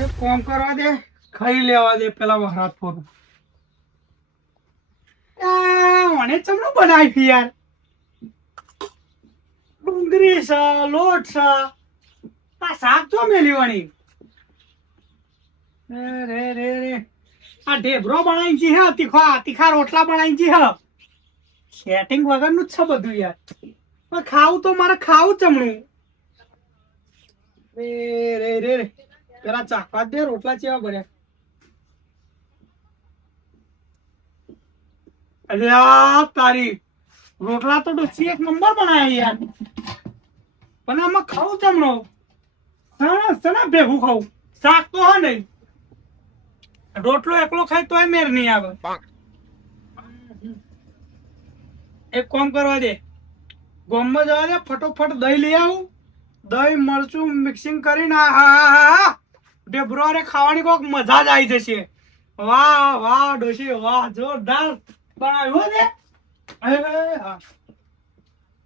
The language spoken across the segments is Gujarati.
એ કોમ કરવા દે, ખાઈ લેવા દે પેલા વરાત ફોરું. મને ચમનું બનાવી હતી યાર. ડુંગળી છે, લોટ છે, આ શાક તો મેલી વણી. રે રે રે આ ઢેબરો બનાવી જી હે, તીખા તીખા રોટલા બનાવી જી હે. સેટિંગ વગરનું જ છે બધું યાર. પણ ખાવું તો મારે ખાવું ચમણું. રે રે રે રે પેલા ચાખવા દે રોટલા ચેવા બન્યા. અલ્યા તારી રોટલા તો ડોસી એક નંબર બનાયા યાર. પણ આમાં ખાવું ચમણો સણા ભેગું ખાવું. શાક તો હા નહીં, રોટલો એકલો ખાય તોય મેર નહીં આવે. એક કામ કરવા દે, ગોમમાં જવા દે, ફટોફટ દહીં લઈ આવું. દહીં મરચું મિક્સિંગ કરીને ઢેબરો રે ખાવાની કોક મજા જ આવી જશે. વાહ વાહ ડોશી વાહ, જોરદાર બનાવ્યું ને. હા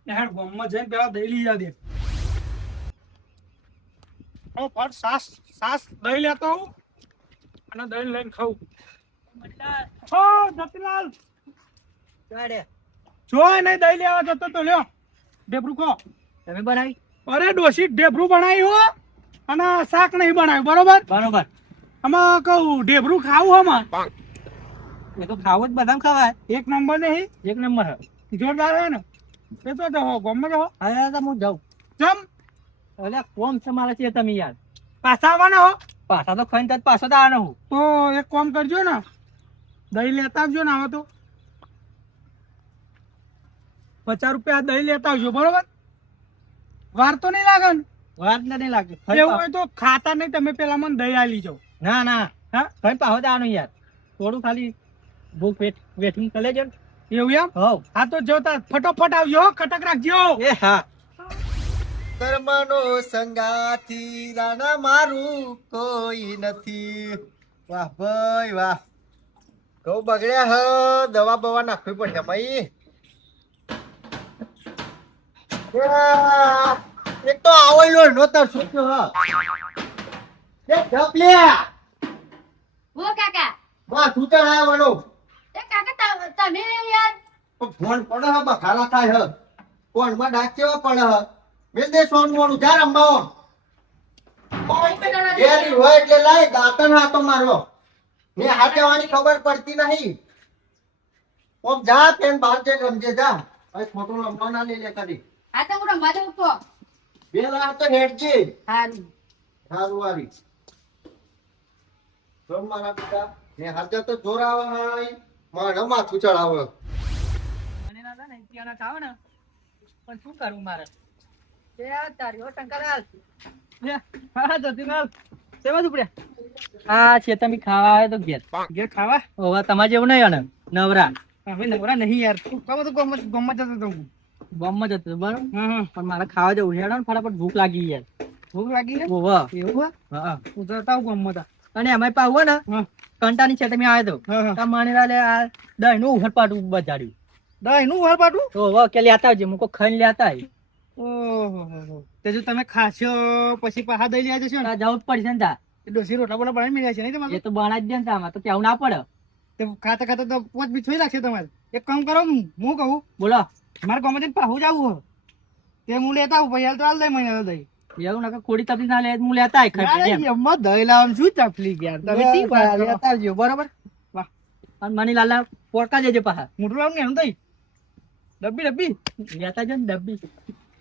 યાર ગોમમાં જઈને પેલા દહીં લઈ જા દે. ફટ સાસ સાસ દહીં લેતો આવું અને દહીં લઈને ખાવું. ઓ જતીલાલ જોય નહીં દહીં લેવા જતો તો લ્યો ઢેબરું ખો. તમે બનાવી? અરે ડોશી ઢેબરું બનાવ્યું અને શાક નહીં બનાવ્યું. બરોબર બરોબર. આમાં કહું ઢેબરું ખાવું હમાં એ તો ખાવું જ બધા ખવાય. એક નંબર નહીં, એક નંબર. જોરદાર હે ને. એ તો જહો ગમે જહો. હવે તો હું જાઉં. જમ એટલે કોમ છે મારે છે તમે યાર. પાછા આવવાના હો. પાછા તો ખાઈને તરત પાછો તો આવવાનો હું. તો એક કામ કરજો ને, દહીં લેતા આવજો ને. આવે તો 50 રૂપિયા દહીં લેતા આવજો. બરોબર, વાર તો નહીં લાગે ને? વાર નહીં લાગે. એવું હોય તો ખાતા નહીં તમે, પેલા મને દહીં આલી જાઓ. ના ના, હા ખાઈને પાછો તો આવવાનો યાર. થોડું ખાલી ભૂખ વેઠી કરી લેજો ને. એવું એમ? હોવ. હા તો જોતા ફટોફટ આવજો હો, ખટક રાખજો. એ હા. કર્મનો સંગાથી રાણા મારું કોઈ નથી. વાહ ભાઈ વાહ, ઘઉં બગડ્યા હ, દવા બવા નાખવી પડશે ભાઈ. એક તો આવેલો નહોતો શું થયો હ? એ ઢપલે ઓ કાકા, માં તું તો આવવાનો એ કાકા તમે યાર ફોન પડે હ, બખાલા થાય હ. ફોન માં ડાક કેવા પડે હ? મેં દે સોન મોણું જા રંબાવો. ઘેરી હોય એટલે લાય દાંતણ હાથો મારો. ને હાથે વાની ખબર પડતી નહીં. ઓમ જા તેન બહાર જઈને રમજે જા. ભાઈ ખોટું રમવા ના લઈ લે કદી. આ તો હું રમવા જઉં તો બે લાખ તો હેડજે. હારું. હારું વારી. જોર મારા બેટા. ને હાથે તો જોર આવે હાય. મારે માથું ચડાવે. મને ના થાય ને ત્યાંના ખાવ ને, પણ શું કરું મારે? એ તારી હો ટંકાલાલ. હા જતીલાલ સેવા દુપડ્યા આ છે તમે ખાવા આવે તો ઘેર. ઘેર ખાવા. હવે તમારે જેવું નહીં ને નવરા. હવે નવરા નહીં યાર. તું કહો તો ગમત જતો તો હું. ગામમાં જતો હતો બરોબર, હા પણ મારે ખાવા જવું હેડો ને ફટાફટ ભૂખ લાગી યાર. ભૂખ લાગી છે ઓવા. એવું હા. હું જતા હું ગમત. અને એમાં પાવ ને હા કંટાની છે તમે આવ્યો હા તો માની લે આ દહીં નું ઉભરપાટું બજાડ્યું. દહીં નું વાળ પાટું. તો હવે કે લેતા આવજે, મુકો ખાઈને લેતા આવી. ઓહો તે જો તમે ખાશો પછી પાછા દઈ લેવા જશો ને. જવું જ પડશે ને તા. ડોસી રોટલા બોલા બનાવી મળ્યા છે નહીં એ તમારે? તો બના જ દે ને તામાં તો કેવું ના પડે. તે ખાતા ખાતા તો પોચ બી થઈ લાગશે તમારે. એક કામ કરો, હું કહું બોલો. મારે ગમે તેને પાછું જવું હોય તે હું લેતા આવું. પછી હાલ તો હાલ દઈ મહિના દઈ. એવું ના ખોડી તકલીફ ના લે હું લેતા આવી ખાઈ એમ. એમાં દહીં લાવવાનું શું તકલીફ યાર. તમે ચી વાત કરો? લેતા આવજો બરોબર. વાહ. અને મને લાલા પોડકા દેજો પાછા. મોટું લાવું ને એનું દહીં ડબ્બી ડબ્બી લેતા જો ને ડબ્બી.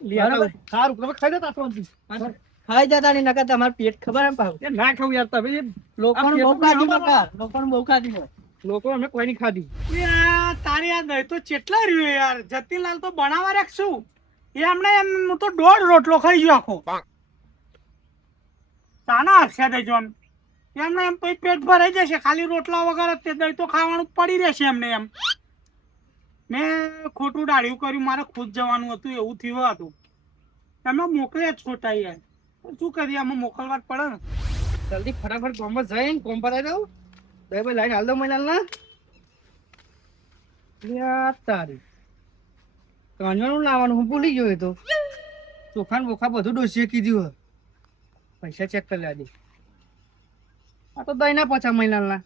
લેતા બરાબર. આવું. સારું તમે ખાઈ દેતા છો. ખાઈ જતા નહીં નકર તમારું પેટ ખબર એમ પાછું. એ ના ખાવું યાર તમે. લોકોનું બહુ ખાધી મકાર. લોકોનું બહુ ખાધી હોય. લોકો અમે કોઈ નહીં ખાધી. તારી આ દહીં તો ચેટલા રહ્યો યાર. જતીલાલ તો બનાવવા રાખશું. એ એમને એમ હું તો 1.5 રોટલો ખાઈ ગયો આખો. તાના હર્ષા દેજો એમ. એમને એમ પછી પેટ ભરાઈ જશે. ખાલી રોટલા વગર જ તે દહીં તો ખાવાનું પડી રહેશે એમને એમ. મેં ખોટું ડાળ્યું કર્યું. મારે ખુદ જવાનું હતું એવું થયું હતું. તમે મોકલ્યા જ ખોટા યાર. શું કરીએ, આમાં મોકલવા જ પડે ને. જલ્દી ફટાફટ ગોમમાં જઈને કોમ પર આવી દઉં. દહીં ભાઈ લાઈન હાલ દો મહિના ના તારી કાંજવાનું લાવવાનું હું ભૂલી ગયો. એ તો ચોખા ને બોખા બધું ડોસીએ કીધું. પૈસા ચેક કરી લેવા દે. આ તો દહીં ના 5 મહિનાના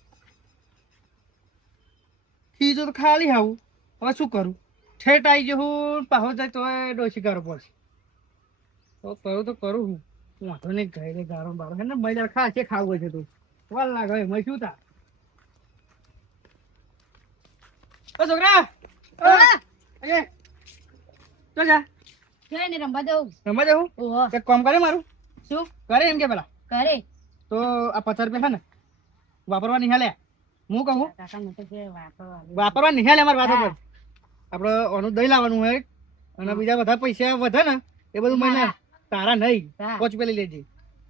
ખીજો તો ખાલી આવું હવે શું કરું ઠેઠ આવી જવું પાહો જાય તો ડોસી કરો પડશે તો કરું હું વાંધો નહીં ઘરે ગારો બારો હે ને મહિના ખા છે ખાવું હોય છે તું વાર લાગે હવે મેં શું તા ઓ છોકરા એ તો જા જઈને ને રમવા દઉં. રમવા જાઉં ઓહો. એક કામ કરે મારું શું કરે એમ કે પેલા કરે? તો આ 50 રૂપિયા છે ને વાપરવા નિહાલે હું કહું કાકા મને તો કે વાપરવાનું. વાપરવા નિહાલે અમારી વાતો પર હા. આપણે ઓનું દહીં લાવવાનું હોય અને બીજા બધા પૈસા વધે ને એ બધું મહિને તારા નહીં હા. 5 રૂપિયા લઈ લેજે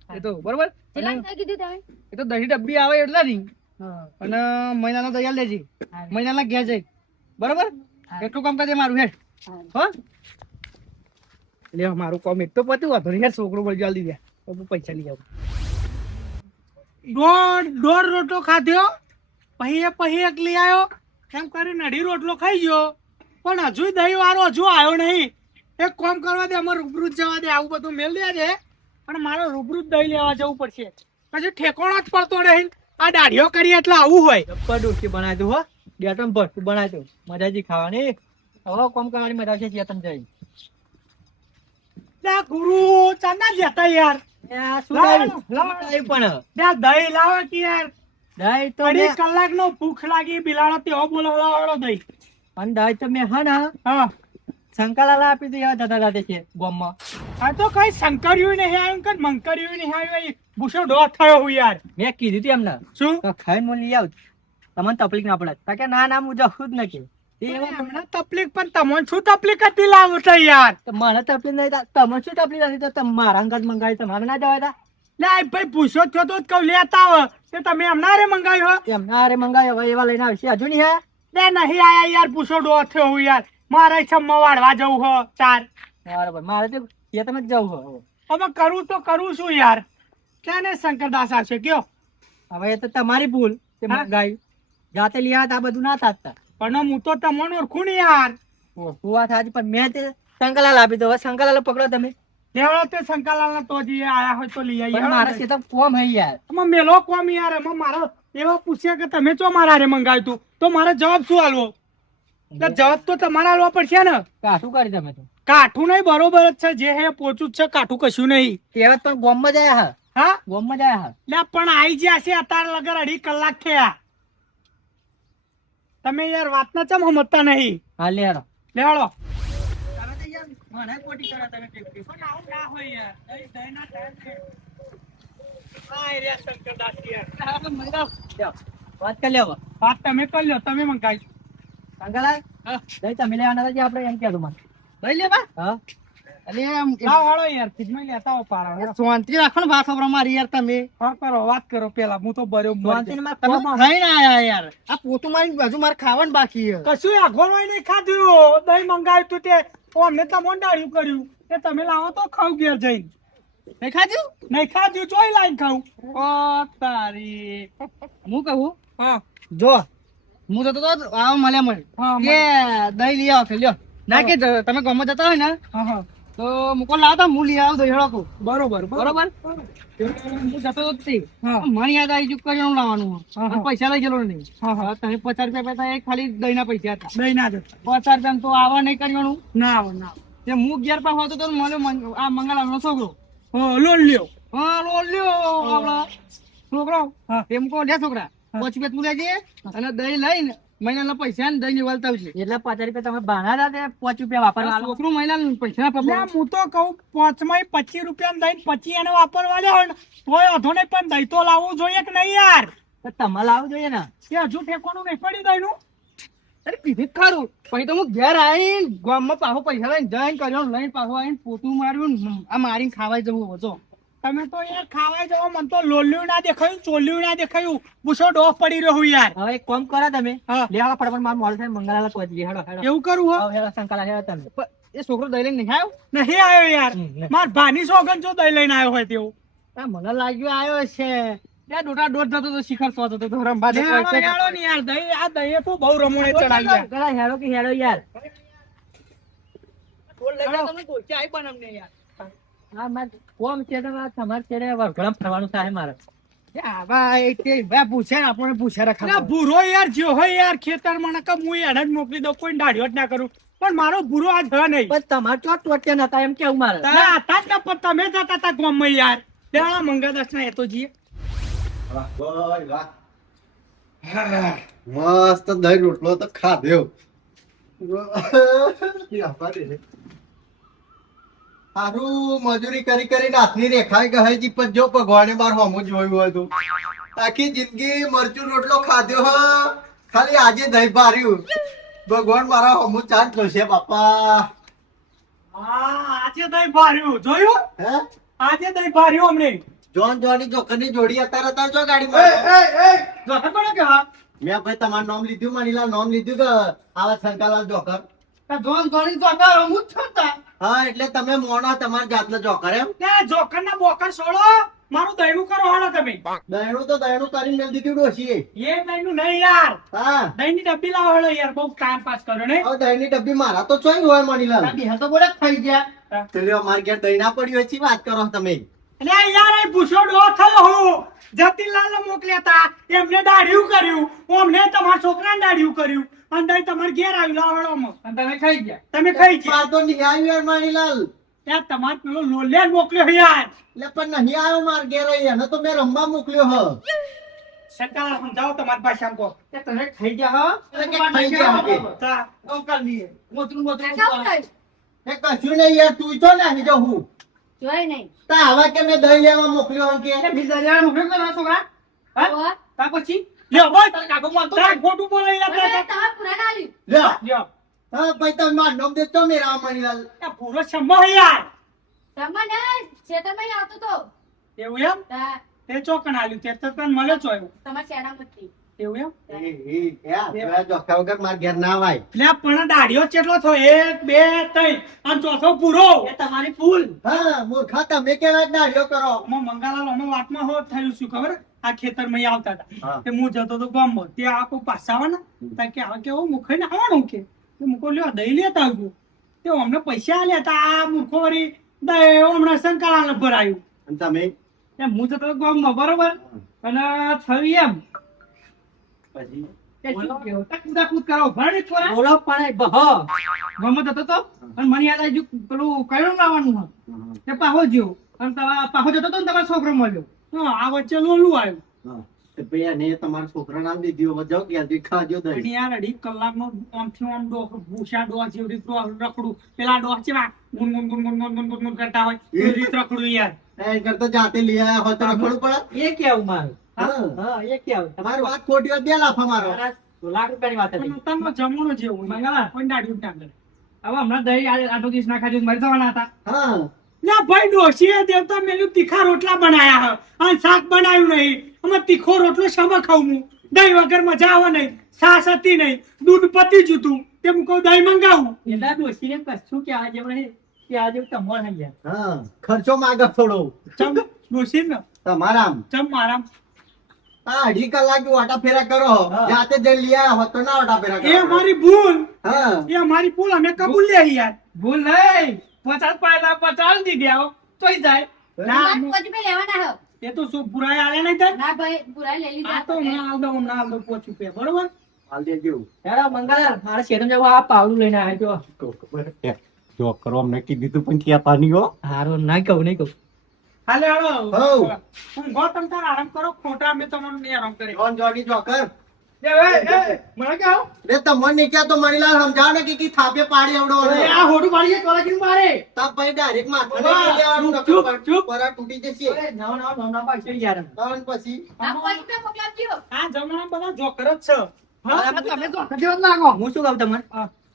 એ તો બરોબર કેટલાનું થઈ કીધું તમે? એ તો દહીં ડબ્બી આવે એટલા નહીં હા. અને મહિનાનો દયા લેજે હા. મહિનાના ઘેર જઈ બરોબર હા. એટલું કામ કરજે મારું હેડ હા. હો લે મારું કામ એક તો પતું વાંધો નહીં યાર છોકરો બોલ જલ્દી દે તો હું પૈસા લઈ આવું દોઢ રોટલો ખાધ્યો પછી એક લઈ આવ્યો એમ કરીને અઢી રોટલો ખાઈ ગયો પણ હજુ દહીં વાળો હજુ આવ્યો નહીં. એક કામ કરવા દે અમારે રૂબરૂ જ જવા દે આવું બધું મેળ દે છે પણ મારે રૂબરૂ જ દહીં લેવા જવું પડશે પછી ઠેકોણો જ પડતો નહીં. આ દાઢીઓ કરી એટલે આવું હોય. ડબ્બા ડોસી બનાવી દઉં હો ડેટમ ભરતું બનાવી દઉં મજાજી ખાવાની હવે કોમ કરવાની મજા આવશે ચેતન જઈ લે ગુરુ ચાંદા જતા યાર શું પણ લે દહીં લાવો કે યાર દહીં તો અઢી કલાકનો ભૂખ લાગી બિલાડો તેવો બોલાવડાવાળો દહીં. અને દહીં તો મેં હા ને હા શંકરલાલા આપી દઉં દાદા દાદા છે ગામમાં આ તો કઈ શંકર્યું નહીં આવ્યું કે મંકર્યું નહીં આવ્યું ભૂસો ડો થયો હું યાર. મેં કીધું તું એમને શું તો ખાઈ મને લઈ આવ તમને તકલીફ ના પડે તા કે ના ના હું જવું જ નથી હમણાં તકલીફ પણ તમને શું તકલીફ હતી લાવતો યાર. તો મને તકલીફ નહીં તમને શું તકલીફ નથી તો તમે મારા અંગત મંગાવી તમારે ના જવાય તા લે આ ભાઈ ભૂસો થયો તો જ કહું લેતા આવો કે તમે એમના રે મંગાવ્યો એમના અરે મંગાવ્યો હવે એવા લઈને આવશે હજુ નહીં હે લે નહીં આયા યાર ભૂસો ડો થયો હું યાર મારા છમ્મા વાળવા જવું હો ચાર. બરાબર મારે તો એ તમે જવું હવે હવે કરું તો કરું શું યાર ક્યાં ને શંકરદાસ આવશે કયો. હવે એ તો તમારી ભૂલ તે હા? મંગાવી જાતે લઈ આવ્યા આ બધું ના થાતા પણ હું તો તમને ઓળખું ને યાર. હું વાત સાચી પણ મેં તે શંકરલાલ આપી દો હવે શંકરલાલ પકડો તમે લેવડો તે શંકરલાલ તો જે આયા હોય તો લઈ પણ મારે આવીએ. તે તો કોમ હે યાર એમાં મેલો કોમ યાર એમાં મારો એવા પૂછ્યા કે તમે ચો મારા હારે મંગાવ્યું તું તો મારે જવાબ શું આલવો? એટલે જવાબ તો તમારે આલવો પડશે ને. કાઠું કરી તમે તો કાઠું નહીં બરોબર જ છે જે હે પોચું જ છે કાઠું કશું નહીં. કહેવત પણ ગોમમાં જ આયા હા હા ગોમમાં જ આયા હા લે પણ આઈ જ્યા છે અત્યારે લગર અઢી કલાક થયા તમે યાર વાતના ચમ સમજતા નહીં. હા લે હેડો લેવડો મને કોટી કરા તમે પણ આવું ના હોય યાર દહીં દહીંના ટાઈમ છે. આ રહ્યા શંકરદાસ યાર. વાત કરી લેવો વાત તમે કરી લો તમે મંગાવી. શંકરલાલ દહીં તમે લેવાના હતા જે આપણે એમ કહેતું મને લઈ લે બા હા એટલે એમ લાવ વાળો યાર ફ્રીજમાં લેતા હો પારા. શાંતિ રાખો ને વાત ખબર મારી યાર તમે હા કરો વાત કરો પેલા હું તો બર્યો શાંતિ ને તમે ખાઈને આયા યાર આ પોતું મારી બાજુ મારે ખાવાનું બાકી છે કશું આગળ હોય નહીં ખાધું દહીં મંગાવ્યું તું તે અમને તમને ડાળ્યું કર્યું તે તમે લાવો તો ખાવ ઘેર જઈને. નહીં ખાધું નહીં ખાધું જોઈ લાઈન ખાવું. ઓ તારી હું કહું હા જો હું જતો તો આવો મળે મને હા કે દહીં લઈ આવો કે લ્યો ના કે તમે ગામમાં જતા હોય ને હા હા તો મુકો લાવતા હું લઈ આવું દહીં હળકું બરોબર બરોબર હું જતો તો જ તે. હા. મને યાદ આવી ગયું કરિયાણું લાવવાનું હા, હા. અને પૈસા લઈ ગયેલો નહીં હા હા તમે 50 રૂપિયા પૈસા એ ખાલી દહીંના પૈસા હતા દહીં ના જતો 50 રૂપિયા તો આવા નહીં કરિયાણું ના આવે ના આવે. તે હું ઘેર પાસે હોતો તો મને આ મંગળાનો છોકરો હા લોન લ્યો. હા રોલ લ્યો આપણા છોકરો હા. એમ કહો લે છોકરા 5 રૂપિયા તું લેજે અને દહીં લઈને મહિનાના પૈસા ને દહીં વાળતા આવશે એટલે 50 રૂપિયા તમે બાના હતા તે 5 રૂપિયા વાપરવા છોકરું મહિનાના પૈસા લે, હું તો કહું પાંચમાં 25 રૂપિયા દહીં પછી એને વાપરવા લે હોય ને તોય વાંધો નહીં પણ દહીં તો લાવવું જોઈએ કે નહીં યાર. તમારે લાવવું જોઈએ ને એ હજુ ઠેકોનું નહીં પડ્યું દહીંનું. અરે પીધી ખરું પછી તો હું ઘેર આવીને ગામમાં પાછો પૈસા લઈને જઈને કર્યો લઈને પાછો આવીને પોતું માર્યું ને આ મારીને ખાવાય જવું હતો તમે તો યાર ખાવા જાવ મને તો લોલ્યું ના દેખાયું ચોલ્યું ના દેખાયું બુશો ડોફ પડી રહ્યો હું યાર. હવે એક કામ કરો તમે હા. લેવા ફટાફટ મારું મોડું થાય મંગળાલા પહોંચી હેડો હેડો એવું કરું હો હવે હેડો શંકાલા હેડો તમે એ છોકરો દહીં લઈને નહીં આવ્યો નહીં આવ્યો યાર. હમ. માર ભાની સોગન જો દહીં લઈને આવ્યો હોય તેવું. આ મને લાગ્યું આવ્યો છે ત્યાં દોઢ જતો તો શિખર સો જતો તો રંભા જતો હેડો હેડો ને યાર દહીં આ દહીં તો બહુ રમૂણે ચડાવી યાર. હેડો કે હેડો યાર તમે ગોચી આવી પણ અમને યાર. હા મારે કોમ છે તો તમારે છે વરઘોડામાં ફરવાનું થાય મારે પૂછે ને આપણને પૂછે અલા, રાખા ભૂરો યાર જો હોય યાર ખેતરમાં નકર હું એને જ મોકલી દઉં, કોઈ દાઢીઓ જ ના કરું. પણ મારો ભૂરો આજ થયો નહીં. પણ તમારે તો ટોટિયા નતા એમ કેવું મારે તારા હતા જ ને, પણ તમે જતા હતા ગામમાં યાર. લેવા મંગળદાસ ના એ તો જીએ. વાહ, બોય, વાહ. હા, મસ્ત દહીં રોટલો તો ખાધ્યો. હારું મજૂરી કરી કરીને હાથની રેખાઈ ગઈ જી, પણ જો ભગવાને બાર હોમું જોયું હોય તો આખી જિંદગી મરચું રોટલો ખાધ્યો હ, ખાલી આજે દહીં ભાર્યું. ભગવાન મારા હોમું ચાટ જોશે બાપા. હા, આજે દહીં ભાર્યું જોયું. હે આજે દહીં ભાર્યું અમને. જોન જોની જોકરની જોડી અત્યારે હતા જો ગાડીમાં. જોતા કોને કે હા? મેં ભાઈ તમારું નામ લીધું, મણીલાલ નામ લીધું કે આવા શંકાલાલ જોકર. જોન જોની જોતા હું જ છોતા હા, એટલે તમે મોનો તમારા જાતનો જોકર એમ. ત્યાં જોકરના બોકર છોડો, મારું દહીંનું કરો હાલો તમે. દયણું તો દયણું કરીને મેલ દીધું ડોશીએ. એ દહીંનું નહીં યાર, હા, દહીંની ડબ્બી લાવો હાલો યાર, બહુ ટાઈમ પાસ કર્યો ને. હવે દહીંની ડબ્બી મારા તો ચોઈ હોય મણીલાલ. બિહાર તો બોલે ખાઈ ગયા ચલ્યો અમાર ઘેર દહીં ના પડ્યું હોય, ચી વાત કરો તમે. એટલે યાર એ ભૂસો ડો થયો હું જતીનલાલ ને મોકલ્યા હતા, એમને દાઢિયું કર્યું, અમને તમારા છોકરાને દાઢિયું કર્યું, અને દહીં તમારે ઘેર આવ્યું લાવડોમાં. અને તમે ખાઈ ગયા તમે ખાઈ ગયા. માર તો નહીં આવ્યું યાર મણીલાલ. ત્યાં તમારે પેલો લોલિયા મોકલ્યો યાર. એટલે પણ નહીં આવ્યો માર ઘેર, એને તો મેં રમવા મોકલ્યો હ. સરકાર સમજાવો તમારી ભાષામાં કહો. તે તમે ખાઈ ગયા હો એટલે કે ખાઈ ગયા હો. તા. તો કરી દઈએ મોતરું મોતરું કાકા હું થયું? એ કશું નહીં યાર, તું છો ને જો હું જોઈ નહીં. તા હવે કે મેં દહીં લેવા મોકલ્યો હે કે. એટલે બીજા જણા મોકલ્યો તો ના છોકરા હા ઓવા. તા પછી લ્યો બોલ. તારા કાકો માનતો તાર ખોટું બોલે યાર. અને તાર. તમારે પુરાણ આલ્યું. લ્યો લ્યો. હા ભાઈ તમે માર નામ દેતો મેરા મણીલાલ. આ પૂરો સંભવ હે યાર. તમને ખેતરમાં આવતો તો. એવું એમ? તા તે ચોકન આલ્યું, તે તો તને મળે છો એવું. તમારે શેણામાંથી. એવું એમ? યાર જોખા વગર માર ઘેર ના આવાય. એટલે આ પણ દાઢીઓ કેટલો થયો? 1 2 3 અને ચોથો પૂરો. એ તમારી ભૂલ હા, મૂર્ખા તમે કેવા દાઢીઓ કરો. આમાં મંગાલાલ અમે વાતમાં હો થયું શું ખબર? આ ખેતરમાં ઈ આવતા હતા. હા. તે હું જતો તો ગામમાં. તે આ કોઈ પાછા આવે ને, તા કે આ કેવું મુખાઈને આવવાનું કે. તે મુકો લ્યો દહીં લેતા આવજો. તે અમને પૈસા આલ્યા તા, આ મૂર્ખો વળી દહીં હમણાં શંકરાને ભરાયું. અને તમે એમ હું જતો ગામમાં બરોબર અને થયું એમ પછી કે શું કેવું તા કૂદાકૂદ કરો ભરણી છોરા બોલો પણ બહો. ગામમાં જતો તો અને મને યાદ આવ્યું પેલું કયું લાવવાનું હતું તે પાહો જ્યો અને પાહો જતો તો ને તમારો છોકરો મળ્યો હા, આ વચ્ચે લોલું આવ્યું. હા, તે ભાઈ એને તમારા છોકરા નામ દીધી હવે જાઓ ક્યાંથી ખાજો દહીં. અને યાર 2.5 કલાકનો આમથી આમ ભૂસા ડોહ જેવી રીતે રખડું. પેલા ડોહ ચેવા ગુન ગુન ગુન ગુન ગુન ગુન ગુન ગુન કરતા હોય એવી રીતે રખડું યાર. એ કરતા જાતે લઈ આયા હોય તો રખડવું પડે. એ કેવું મારું હા. હા એ કેવું તમારી વાત ખોટી હોય 2 લાફા મારો. લાખ રૂપિયાની વાત હતી પણ તમે જમણું જેવું મંગાલા. કોઈ દાઢી જ ના કરે. હવે હમણાં દહીં આટલો દિવસ ના ખાધું મરી જવાના હતા હા, લા ભાઈ ડોશીએ દેવતા મેલું તીખા રોટલા બનાયા હ અને શાક બનાવ્યું નહીં. અમે તીખો રોટલો શામાં ખાવું હું? દહીં વગર મજા આવે નહીં, છાશ હતી નહીં, દૂધ પતી જતું. તે હું કહું દહીં મંગાવું. એટલા ડોશીને કશું કે આજે નહીં કે આજે તમારે થઈ ગયા હા, ખર્ચો માંગે થોડો ચમ ડોશી ને તમારા. ચમ મારા આ 2.5 કલાક વાટા ફેરા કરો, જાતે જઈ લઈ આયા હોત તો ના વાટા ફેરા કરો. એ અમારી ભૂલ, હા, એ અમારી ભૂલ, અમે કબૂલ લે યાર. ભૂલ નહીં 50 પાયલા 50 દીધી આવો તોય જાય ના, તમારે પોચી પે લેવાના હો. એ તો શું પુરાય આલે નહીં થાય. ના ભાઈ પુરાણ લઈ આ તો લીધા. હમણાં હાલ દઉં પોચું પે બરોબર. હાલ દેજો. હેડો મંગળા મારે શેરમ જવું આ પાવડું લઈને આવ્યો જો કરો અમને કીધું તું પણ ક્યાં પાની હો. હારું ના કહું નહીં કહું હાલે હાલો. હઉ. ઊંઘો તમ તાર આરામ કરો, ખોટા અમે તમને નહીં આરામ કરે. જોન જોની જોકર. મને કહો બે તમને નહીં ક્યાં તો મણીલાલ સમજાવો ને કે થાપે પાડી આવડો એ આ હોડું પાડીએ કોલેજ મારે તબ ભાઈ ડાયરેક્ટ માથે ઓવા, લઈ લેવાનું ચૂપ, નકર ચૂપ, ચૂપ. પરા તૂટી જશે. નવા પાછળ યાર અને પછી આ પોચી પે મોકલાવજો. આ જમાના બધા જોકર જ છે. તમે તો ખજોત લાગો હું શું કહું તમને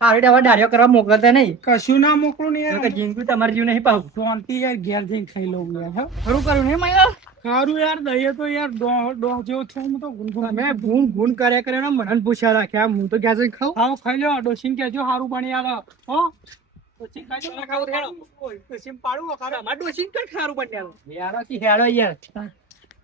હારે હવે ડાર્યો કરવા મોકલતા નહીં કશું ના મોકલું ને યાર. જિંદગી તમારી જીવ નહીં પાવું શાંતિ યાર, ઘેર જઈને ખાઈ લઉં યાર. હો. ખરું કર્યું નહીં માયા સારું યાર, દઈએ તો યાર ડોહ જેવો થયો. હું તો ગુનગુન. તમે ભૂન ભૂન કર્યા કર્યા ને મને પૂછ્યા રાખ્યા હું તો ક્યાં જઈને ખાઉં આવો ખાઈ લો. ડોશીને કહેજો સારું બની આલો. હો ડોશીને ખાઈ લો. ખાવું તો હેડો. ઓય, ડોશીને પાડું વખાડો. અમારે ડોશીને કઈ ખારું બન્યા યાર થી હેડો યાર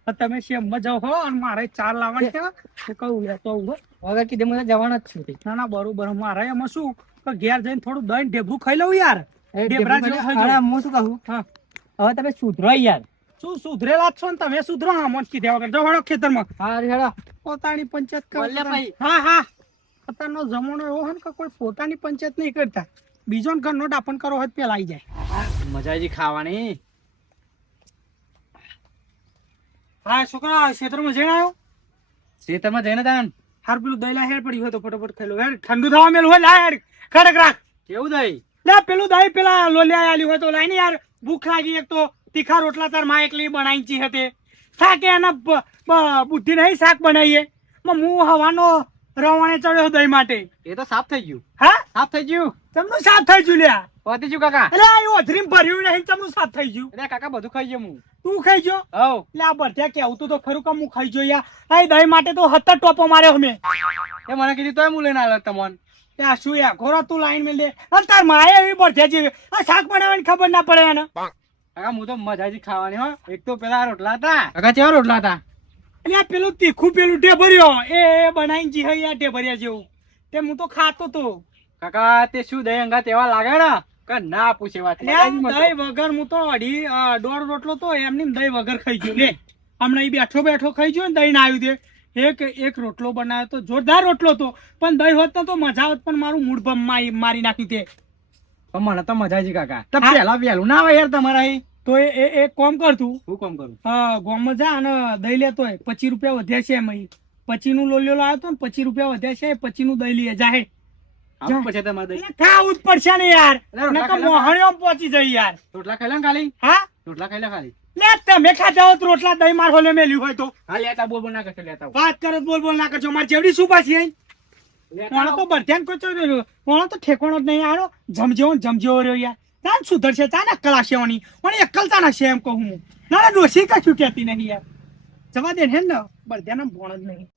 આ તમે શેમમાં જાઓ હો, અને મારે 4 લાવવાની છે. તો કહું યાર તો ઉભો. વગર કીધે મને જવાના જ છું ના ના બરોબર. મારે એમાં શું કે ઘેર જઈને થોડું દહીં ઢેબરું ખાઈ લઉં યાર. ઢેબરા જેવું ખાઈ અરે જાઉં. હું શું કહું હા. હવે તમે સુધરો યાર શું સુધરેલા જ છો ને તમે સુધરો હા મોજ કીધા વગર જો હળો ખેતરમાં હા હેડા પોતાની પંચાયત કરો. બોલ્યા ભાઈ. હા હા અત્યારનો જમાનો એવો છે ને કે કોઈ પોતાની પંચાયત નહીં કરતા બીજો ઘરનો ડાપણ કરો હોય તો પેલા આવી જાય. મજા આવી ખાવાની. હા છોકરા ખેતરમાં જઈને આવ્યો ખેતરમાં જઈને તાન હાર પેલું દહીં હેડ પડી હોય તો ફટોફટ ખાઈ લો હેડ ઠંડુ થવા મેલું હોય લા હેડ કડક રાખ. કેવું દહીં? લે પેલું દહીં પેલા લોલિયા આલ્યું હોય તો લાઈ ને યાર ભૂખ લાગી એક તો તીખા રોટલા તાર માં એકલી બનાવી છી હતી શાક એના બુદ્ધિ નહીં શાક બનાવીએ હું હવાનો રવાણે ચડ્યો દહીં માટે. એ તો સાફ થઈ ગયું. હા સાફ થઈ ગયું. તમનું સાફ થઈ ગયું લ્યા. પતી ગયું કાકા. એટલે આ ઓધરીમ ભર્યું નહીં તમનું સાફ થઈ ગયું. એટલે કાકા બધું ખાઈ ગયો હું. તું ખાઈ ગયો હવ. એટલે આ બધા કેવું તું તો ખરું કામ હું ખાઈ ગયો યાર. આ દહીં માટે તો 70 ટોપો માર્યો અમે. એ મને કીધું તોય હું લઈને આવ્યો તમને. ત્યાં શું યાર ઘોરો તું લાઈન મેલ દે અને તાર માએ એવી બળધ્યા જેવી આ શાક બનાવવાની ખબર ના પડે એને. કાકા હું તો મજાજી ખાવાની હો. એક તો પેલા રોટલા હતા. કાકા કેવા રોટલા હતા? એટલે આ પેલું તીખું પેલું ઢેબરિયો એ બનાવીને જી હૈયા ઢેબરિયા જેવું તે હું તો ખાતો તો. કાકા તે શું દહીં અંગા તેવા લાગે ને કે ના પૂછે વાત. એટલે આમ દહીં વગર હું તો દોઢ રોટલો તો એમની દહીં વગર ખાઈ ગયો લે હમણાં એ બેઠો બેઠો ખાઈ ગયો ને દહીં ના આવ્યું તે એક રોટલો બનાવ્યો તો જોરદાર રોટલો તો પણ દહીં હોત તો મજા આવત પણ મારું મૂડ મારી નાખ્યું તે. પણ મને તો મજા આવી કાકા. તો પેલા વહેલું ના આવે યાર તમારા અહીં. તો એ કોમ કરતું શું કામ કરું? ગામમાં જા અને દહીં લેતો હોય 25 રૂપિયા વધ્યા છે એમ 25 નું લોલિયો લાવ્યો તો ને 25 રૂપિયા વધ્યા છે 25 નું દહીં લઈએ જાહે. આવું પછી તમારે દહીં. એટલે ખાવું જ પડશે ને યાર રોટલા નકર ખાઈ લો. મોહણીઓ પહોંચી જાય યાર. રોટલા ખાઈ લે ને ખાલી. હા રોટલા ખાઈ લે ખાલી. લે તમે ખાધા હોત રોટલા દહીં માર હોલે મેલ્યું હોય તો હા લેતા બોલ ના કરશો લેતા વાત કરે બોલ ના કરજો મારી જેવડી શું પાછી અહીં કોણ તો બરધ્યાન કોઈ કોણ તો ઠેકોણો જ નહીં આરો જમજેવો રહ્યો યાર તાન સુધરશે તાન અક્કલ આવશે ઓની ઓની અક્કલ તાન હશે એમ કહું હું ના ડોસી કશું કહેતી નહીં યાર જવા દે ને બરધ્યાન ભણ જ નહીં.